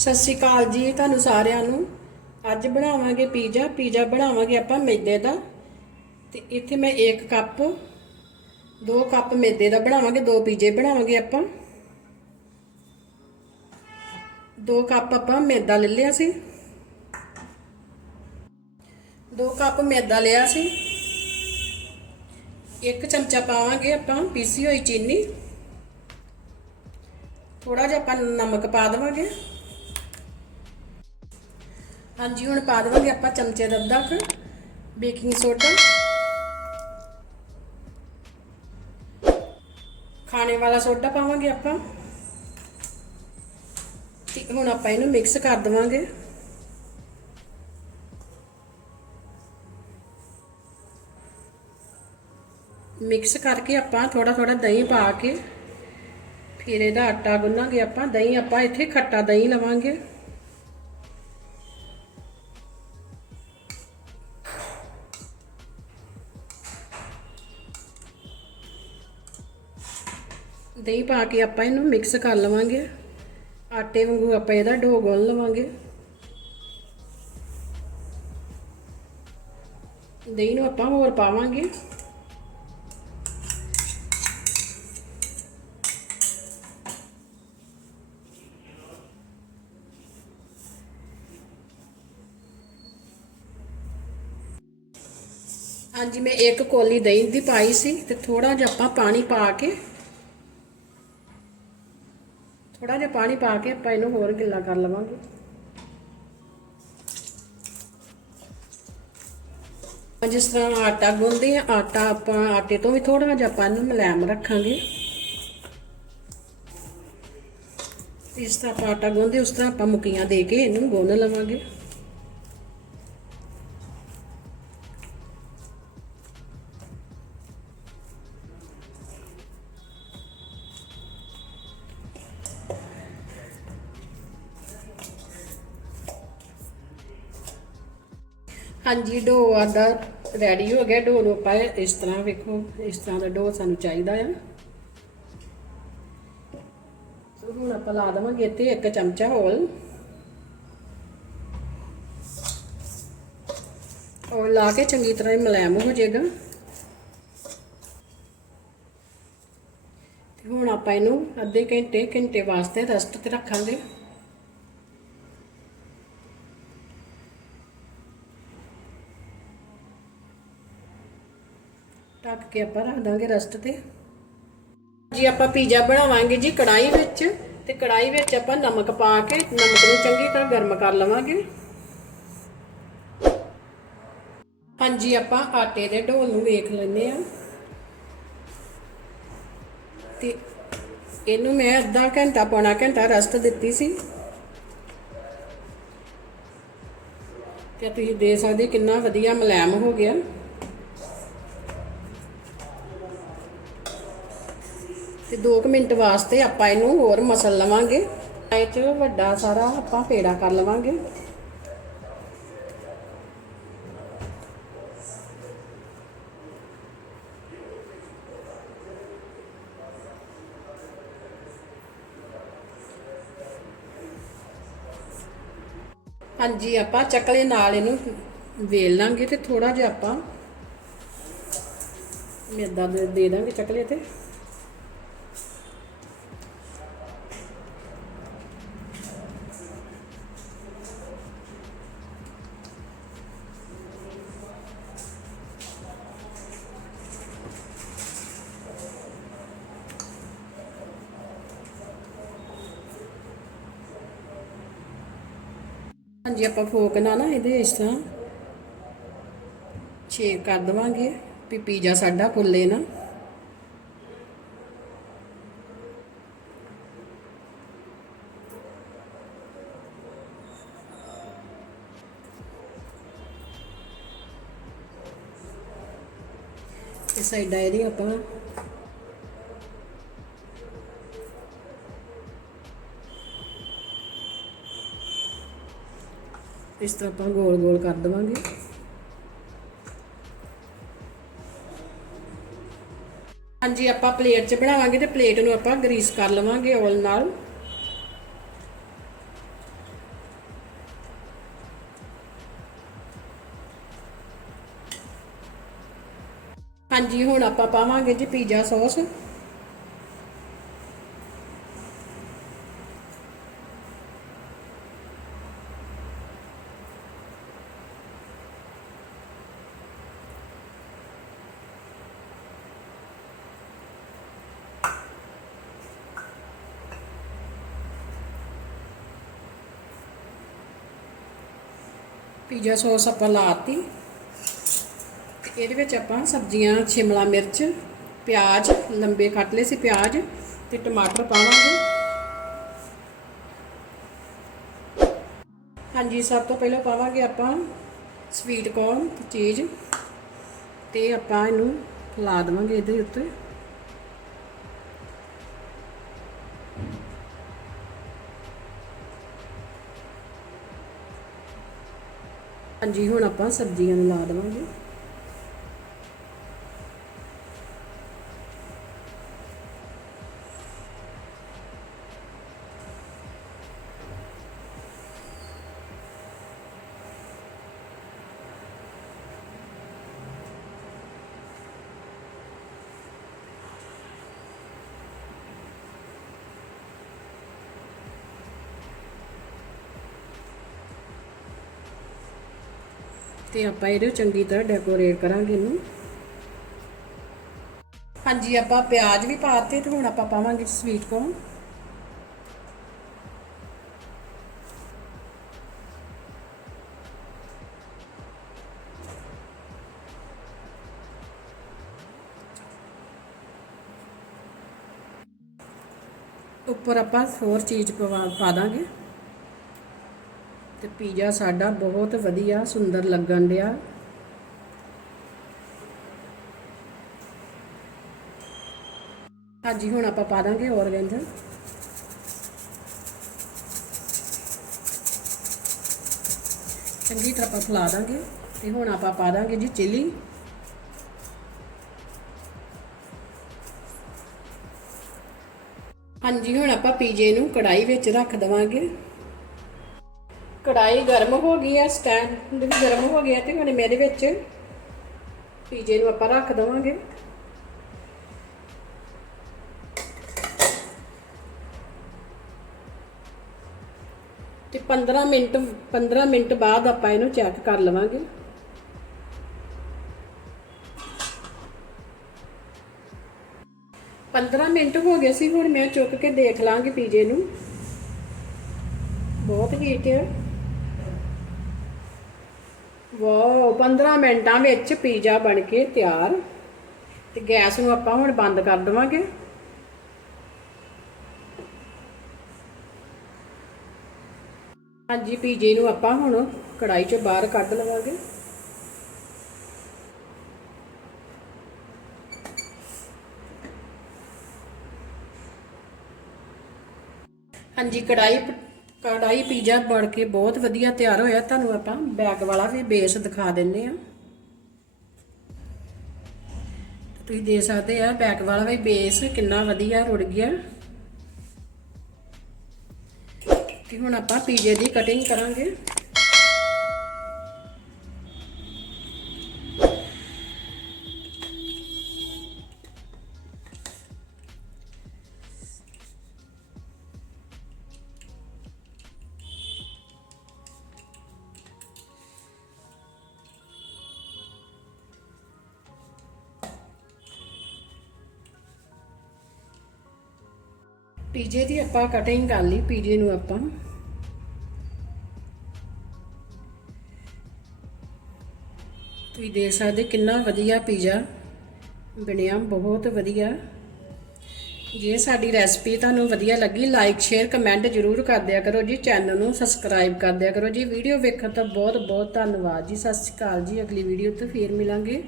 ਸਤਿ ਸ਼੍ਰੀ ਅਕਾਲ ਜੀ ਤੁਹਾਨੂੰ ਸਾਰਿਆਂ ਨੂੰ। ਅੱਜ ਬਣਾਵਾਂਗੇ ਪੀਜ਼ਾ। ਪੀਜ਼ਾ ਬਣਾਵਾਂਗੇ ਆਪਾਂ ਮੈਦੇ ਦਾ। ਤੇ ਇੱਥੇ ਮੈਂ 1 ਕੱਪ 2 ਕੱਪ ਮੈਦੇ ਦਾ ਬਣਾਵਾਂਗੇ। ਦੋ ਪੀਜ਼ੇ ਬਣਾਵਾਂਗੇ ਆਪਾਂ। 2 ਕੱਪ ਆਪਾਂ ਮੈਦਾ ਲੈ ਲਿਆ ਸੀ। 2 ਕੱਪ ਮੈਦਾ ਲਿਆ ਸੀ। ਇੱਕ ਚਮਚਾ ਪਾਵਾਂਗੇ ਆਪਾਂ ਪੀਸੀ ਹੋਈ ਚੀਨੀ। ਥੋੜਾ ਜਿਹਾ ਆਪਾਂ ਨਮਕ ਪਾ ਦੇਵਾਂਗੇ। ਹਾਂਜੀ, ਹੁਣ ਪਾ ਦੇਵਾਂਗੇ ਆਪਾਂ ਚਮਚੇ ਦਾ ਅੱਧਾ ਕੁ, ਬੇਕਿੰਗ ਸੋਡਾ। ਖਾਣੇ ਵਾਲਾ ਸੋਡਾ ਪਾਵਾਂਗੇ ਆਪਾਂ। ਤੇ ਹੁਣ ਆਪਾਂ ਇਹਨੂੰ ਮਿਕਸ ਕਰ ਦੇਵਾਂਗੇ। ਮਿਕਸ ਕਰਕੇ ਆਪਾਂ ਥੋੜਾ ਥੋੜਾ ਦਹੀਂ ਪਾ ਕੇ, ਫਿਰ ਇਹਦਾ ਆਟਾ ਗੁੰਨਾਂਗੇ ਆਪਾਂ। ਦਹੀਂ ਆਪਾਂ ਇੱਥੇ ਖੱਟਾ ਦਹੀਂ ਲਵਾਂਗੇ। ਦਹੀਂ ਪਾ ਕੇ ਆਪਾਂ ਇਹਨੂੰ ਮਿਕਸ ਕਰ ਲਵਾਂਗੇ। ਆਟੇ ਵਾਂਗੂ ਆਪਾਂ ਇਹਦਾ ਡੋ ਗੁੰਨ ਲਵਾਂਗੇ। ਦਹੀਂ ਨੂੰ ਆਪਾਂ ਹੋਰ ਪਾਵਾਂਗੇ। ਹਾਂਜੀ, ਮੈਂ ਇੱਕ ਕੋਲੀ ਦਹੀਂ ਦੀ ਪਾਈ ਸੀ ਤੇ ਥੋੜਾ ਜਿਹਾ ਆਪਾਂ ਪਾਣੀ ਪਾ ਕੇ ਥੋੜਾ ਜਿਹਾ ਪਾਣੀ ਪਾ ਕੇ ਆਪਾਂ ਇਹਨੂੰ ਹੋਰ ਗਿੱਲਾ ਕਰ ਲਵਾਂਗੇ। ਜਿਸ ਤਰ੍ਹਾਂ ਆਟਾ ਗੁੰਨਦੇ ਆ ਆਟਾ ਆਪਾਂ ਆਟੇ ਤੋਂ ਵੀ ਥੋੜਾ ਜਿਹਾ ਆਪਾਂ ਇਹਨੂੰ ਮਲੈਮ ਰੱਖਾਂਗੇ। ਇਸ ਤਰ੍ਹਾਂ ਆਪਾਂ ਆਟਾ ਗੁੰਨਦੇ ਉਸ ਤਰ੍ਹਾਂ ਆਪਾਂ ਮੁਕੀਆਂ ਦੇ ਕੇ ਇਹਨੂੰ ਗੁੰਨ ਲਵਾਂਗੇ। ਹਾਂਜੀ, ਡੋ ਆਦਾ ਰੈਡੀ ਹੋ ਗਿਆ। ਡੋ ਨੂੰ ਆਪਾਂ ਇਸ ਤਰ੍ਹਾਂ ਵੇਖੋ, ਇਸ ਤਰ੍ਹਾਂ ਦਾ ਡੋ ਸਾਨੂੰ ਚਾਹੀਦਾ ਆ। ਸੋ ਹੁਣ ਆਪਾਂ ਲਾ ਦੇਵਾਂਗੇ ਇੱਥੇ ਇੱਕ ਚਮਚਾ ਹੋਲ ਔਰ ਲਾ ਕੇ ਚੰਗੀ ਤਰ੍ਹਾਂ ਇਹ ਹੋ ਜਾਏਗਾ। ਤੇ ਹੁਣ ਆਪਾਂ ਇਹਨੂੰ ਅੱਧੇ ਘੰਟੇ ਘੰਟੇ ਵਾਸਤੇ ਰੈਸਟ ਤੇ ਰੱਖਾਂਗੇ। ਢੱਕ ਕੇ ਆਪਾਂ ਰੱਖ ਦਾਂਗੇ ਰੈਸਟ ਤੇ। ਜੀ, ਆਪਾਂ ਪੀਜ਼ਾ ਬਣਾਵਾਂਗੇ ਜੀ ਕੜਾਈ ਵਿੱਚ ਤੇ ਕੜਾਈ ਵਿੱਚ ਆਪਾਂ ਨਮਕ ਪਾ ਕੇ ਨਮਕ ਨੂੰ ਚੰਗੀ ਤਰ੍ਹਾਂ ਗਰਮ ਕਰ ਲਵਾਂਗੇ। ਹਾਂਜੀ, ਆਪਾਂ ਆਟੇ ਦੇ ਢੋਲ ਨੂੰ ਵੇਖ ਲੈਨੇ ਆ ਤੇ ਇਹਨੂੰ ਮੈਂ ਅੱਧਾ ਘੰਟਾ, ਪੌਣਾ ਘੰਟਾ ਰੈਸਟ ਦਿੱਤੀ ਸੀ। ਤੇ ਤੁਸੀਂ ਦੇ ਸਕਦੇ ਕਿੰਨਾ ਵਧੀਆ ਮੁਲਾਇਮ ਹੋ ਗਿਆ। ਤੇ 2 ਮਿੰਟ ਵਾਸਤੇ ਆਪਾਂ ਇਹਨੂੰ ਹੋਰ ਮਸਲ ਲਵਾਂਗੇ। ਇਹ ਚ ਵੱਡਾ ਸਾਰਾ ਆਪਾਂ ਪੇੜਾ ਕਰ ਲਵਾਂਗੇ। ਹਾਂਜੀ, ਆਪਾਂ ਚੱਕਲੇ ਨਾਲ ਇਹਨੂੰ ਵੇਲ ਲਾਂਗੇ ਤੇ ਥੋੜਾ ਜਿਹਾ ਆਪਾਂ ਮੇਦਾ ਦੇ ਦੇ ਦਾਂਗੇ ਚੱਕਲੇ ਤੇ। ਹਾਂਜੀ, ਆਪਾਂ ਫੋਕ ਨਾਲ ਨਾ ਇਹਦੇ ਇਸ ਤਰ੍ਹਾਂ ਛੇਕ ਕਰ ਦਵਾਂਗੇ ਵੀ ਪੀਜ਼ਾ ਸਾਡਾ ਫੁੱਲੇ ਨਾ। ਸਾਈਡਾਂ ਇਹਦੀ ਆਪਾਂ ਇਸ ਤਰ੍ਹਾਂ ਆਪਾਂ ਗੋਲ ਗੋਲ ਕਰ ਦਵਾਂਗੇ। ਹਾਂਜੀ, ਆਪਾਂ ਪਲੇਟ 'ਚ ਬਣਾਵਾਂਗੇ ਤੇ ਪਲੇਟ ਨੂੰ ਆਪਾਂ ਗਰੀਸ ਕਰ ਲਵਾਂਗੇ ਔਲ ਨਾਲ। ਹਾਂਜੀ, ਹੁਣ ਆਪਾਂ ਪਾਵਾਂਗੇ ਜੀ ਪੀਜ਼ਾ ਸੌਸ। ਪੀਜ਼ਾ ਸੌਸ ਆਪਾਂ ਲਾਤੀ। ਤੇ ਇਹਦੇ ਵਿੱਚ ਆਪਾਂ ਸਬਜ਼ੀਆਂ, ਸ਼ਿਮਲਾ ਮਿਰਚ, ਪਿਆਜ਼, ਲੰਬੇ ਕੱਟ ਲਏ ਸੀ ਪਿਆਜ਼ ਤੇ ਟਮਾਟਰ ਪਾਵਾਂਗੇ। ਹਾਂਜੀ, ਸਭ ਤੋਂ ਪਹਿਲਾਂ ਪਾਵਾਂਗੇ ਆਪਾਂ ਸਵੀਟ ਕੋਰਨ ਚੀਜ਼ ਤੇ ਆਪਾਂ ਇਹਨੂੰ ਲਾ ਦੇਵਾਂਗੇ ਇਹਦੇ ਉੱਤੇ। ਹਾਂਜੀ ਹੁਣ ਆਪਾਂ ਸਬਜ਼ੀਆਂ ਨੂੰ ਲਾ ਦੇਵਾਂਗੇ। ਤੇ ਆਪਾਂ ਇਹਦੇ ਚੰਗੀ ਤਰ੍ਹਾਂ ਡੈਕੋਰੇਟ ਕਰਾਂਗੇ ਇਹਨੂੰ। ਹਾਂਜੀ, ਆਪਾਂ ਪਿਆਜ਼ ਵੀ ਪਾਤੇ ਤੇ ਹੁਣ ਆਪਾਂ ਪਾਵਾਂਗੇ ਸਵੀਟ ਕੋਰਨ ਉੱਪਰ ਆਪਾਂ ਹੋਰ ਚੀਜ਼ ਪਵਾ ਪਾ ਦਾਂਗੇ। ਤੇ ਪੀਜ਼ਾ ਸਾਡਾ ਬਹੁਤ ਵਧੀਆ ਸੁੰਦਰ ਲੱਗਣ ਡਿਆ। ਹਾਂਜੀ, ਹੁਣ ਆਪਾਂ ਪਾ ਦਾਂਗੇ ਔਰਗੈਂਜਾ ਚੰਗੀ ਤਰ੍ਹਾਂ ਆਪਾਂ ਖਿਲਾ ਦਾਂਗੇ ਤੇ ਹੁਣ ਆਪਾਂ ਪਾ ਦਾਂਗੇ ਜੀ ਚਿਲੀ। ਹਾਂਜੀ, ਹੁਣ ਆਪਾਂ ਪੀਜ਼ੇ ਨੂੰ ਕੜਾਈ ਵਿੱਚ ਰੱਖ ਦਵਾਂਗੇ। ਕੜਾਈ ਗਰਮ ਹੋ ਗਈ ਹੈ ਸਟੈਂਡ ਵੀ ਗਰਮ ਹੋ ਗਿਆ ਤੇ ਹੁਣ ਮੈਂ ਇਹਦੇ ਵਿੱਚ ਪੀਜੇ ਨੂੰ ਆਪਾਂ ਰੱਖ ਦਵਾਂਗੇ। ਤੇ 15 ਮਿੰਟ 15 ਮਿੰਟ ਬਾਅਦ ਆਪਾਂ ਇਹਨੂੰ ਚੈੱਕ ਕਰ ਲਵਾਂਗੇ। ਪੰਦਰਾਂ ਮਿੰਟ ਹੋ ਗਏ ਸੀ, ਹੁਣ ਮੈਂ ਚੁੱਕ ਕੇ ਦੇਖ ਲਾਂਗੀ ਪੀਜੇ ਨੂੰ। ਬਹੁਤ ਹੀਟ ਹੈ ਵਾਓ 15 ਮਿੰਟਾਂ ਵਿੱਚ ਪੀਜ਼ਾ ਬਣ ਕੇ ਤਿਆਰ। ਤੇ ਗੈਸ ਨੂੰ ਆਪਾਂ ਹੁਣ ਬੰਦ ਕਰ ਦਵਾਂਗੇ। ਹਾਂਜੀ, ਪੀਜ਼ੇ ਨੂੰ ਆਪਾਂ ਹੁਣ ਕੜਾਈ 'ਚੋਂ ਬਾਹਰ ਕੱਢ ਲਵਾਂਗੇ। ਹਾਂਜੀ ਕੜਾਈ ਕੜਾਈ ਪੀਜ਼ਾ ਬਣ ਕੇ ਬਹੁਤ ਵਧੀਆ ਤਿਆਰ ਹੋਇਆ। ਤੁਹਾਨੂੰ ਆਪਾਂ ਬੈਕ ਵਾਲਾ ਵੀ ਬੇਸ ਦਿਖਾ ਦਿੰਨੇ ਆ। ਤੁਸੀਂ ਦੇ ਸਕਦੇ ਆ ਬੈਕ ਵਾਲਾ ਵੀ ਬੇਸ ਕਿੰਨਾ ਵਧੀਆ ਰੁੜ ਗਿਆ। ਤੇ ਹੁਣ ਆਪਾਂ ਪੀਜ਼ੇ ਦੀ ਕਟਿੰਗ ਕਰਾਂਗੇ। ਪੀਜੇ ਦੀ ਆਪਾਂ ਕਟਿੰਗ ਕਰ ਲਈ, ਪੀਜੇ ਨੂੰ ਆਪਾਂ। ਤੁਸੀਂ ਦੇਖ ਸਕਦੇ ਕਿੰਨਾ ਵਧੀਆ ਪੀਜ਼ਾ ਬਣਿਆ, ਬਹੁਤ ਵਧੀਆ। ਜੇ ਸਾਡੀ ਰੈਸਪੀ ਤੁਹਾਨੂੰ ਵਧੀਆ ਲੱਗੀ ਲਾਈਕ ਸ਼ੇਅਰ ਕਮੈਂਟ ਜ਼ਰੂਰ ਕਰ ਦਿਆ ਕਰੋ ਜੀ ਚੈਨਲ ਨੂੰ ਸਬਸਕ੍ਰਾਈਬ ਕਰ ਦਿਆ ਕਰੋ ਜੀ। ਵੀਡੀਓ ਵੇਖਣ ਤੋਂ ਬਹੁਤ ਬਹੁਤ ਧੰਨਵਾਦ ਜੀ। ਸਤਿ ਸ਼੍ਰੀ ਅਕਾਲ ਜੀ। ਅਗਲੀ ਵੀਡੀਓ ਤੇ ਫੇਰ ਮਿਲਾਂਗੇ।